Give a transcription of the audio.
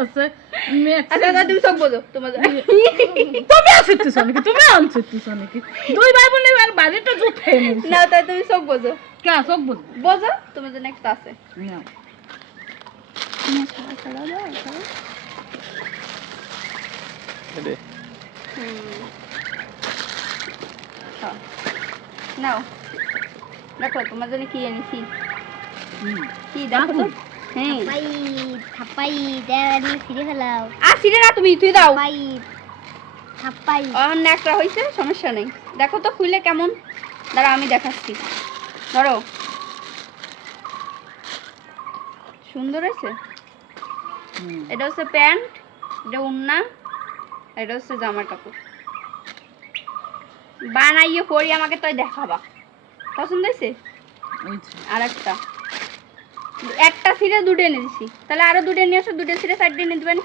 আছে আচ্ছা তুমি সব বোঝো তোমাদের তুমি আসছিস নাকি তুমি আনছিস নাকি দুই ভাই বোন আর বাড়িটা জুত খেয়ে নিস না তাই তুমি সব বোঝো কে সব বুঝ বোঝো তোমার জন্য একটা আছে না এরে নাও দেখো তোমার জন্য কি এনেছি কি দেখো তো হ্যাঁ থাপাই দেওয়ানি সিরে ফেলাও আসিরে না তুমি তুই দাও থাপাই থাপাই অন্য একটা হয়েছে সমস্যা নেই দেখো তো খুলে কেমন দাঁড়া আমি দেখাচ্ছি ধরো সুন্দর হয়েছে এটা হচ্ছে প্যান্ট এটা ওড়না এটা হচ্ছে জামার কাপড় বানাইয়ে পরি আমাকে তো দেখাবা পছন্দ হয়েছে আর একটা সিরে দুটো এনে দিছি তাহলে আরো দুটো নিয়ে আসো দুটো সিরে সাইড দিয়ে নিয়ে দেবেন